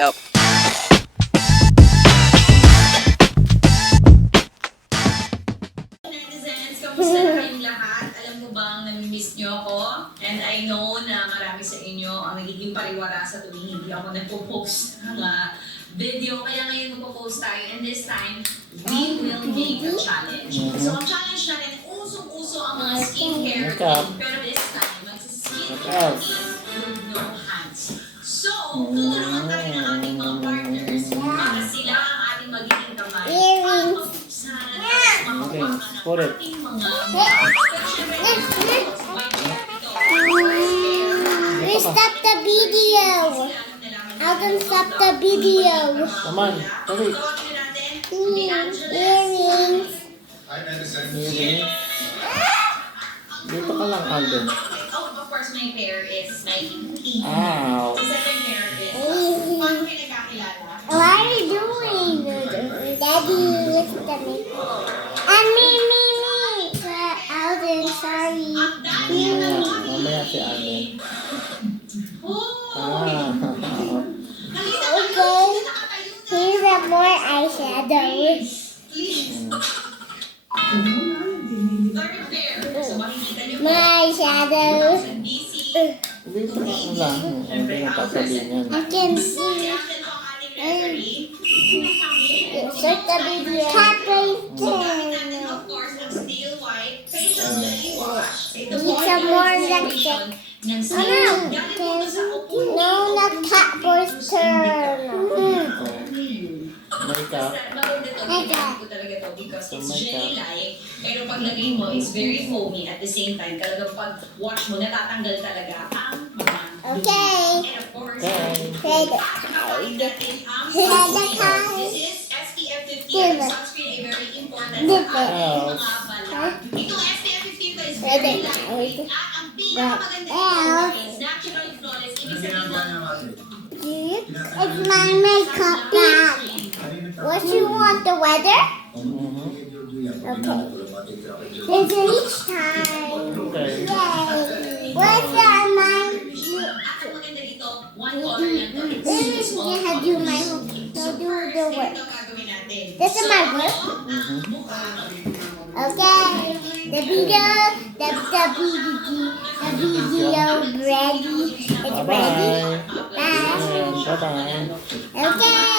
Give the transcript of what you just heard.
Hayop. Netizens, kamusta na kayong lahat? Alam mo bang namimiss niyo ako? And I know na marami sa inyo ang nagiging pariwara sa tuwing hindi ako nagpo-post ng video. Kaya ngayon magpo-post tayo. And this time, we will make a challenge. So ang challenge natin, usong-uso ang mga skincare routine. Pero this time, mag-skincare with no hands. So, tutulungan tayo ng ating mga partners para sila ang ating magiging kamay. We stop the video. I can stop the video. Come on, dali. Earrings. Earrings. Dito ka lang, Alden. Of course, my pair is my pink. Ow. The second pair is, paano kayo nagkakilala? What are you doing? Daddy, listen to me. And me. Alden, sorry. Mamaya si Alden. Okay. Here's a more eyeshadow. Third pair. So, makikita niyo po. My eyeshadow. 2000 BC. Dito ka lang. Hindi na pasabihin yan. I can see. Reaction po ang ating referee. Start the video. Cat Natin, of course, ang steel white facial jelly wash. Ito po Need some more yung electric. solution ng Oh, skin. no. Galing po ito sa No, not cat boy's turn. Makeup. Maganda to, ginamit ko talaga to because it's jelly-like. Pero paglagay mo, it's very foamy. At the same time, talagang pag wash mo, natatanggal talaga ang mga Okay. And of course, Red this is SPF 50. Ang sunscreen ay very important sa ating mga balat. Itong SPF 50 is very lightweight. At ang pinakamaganda nito is natural flawless. Ibig sabihin It's my makeup bag. What you want, the weather? Okay. It's each time. Okay. Yay. What's my ang maganda dito, one color lang to. It's You have to do my do the work. Ito ang gagawin natin. This is my work. Okay. The video ready. It's ready. Bye-bye. Bye. Bye-bye. Okay.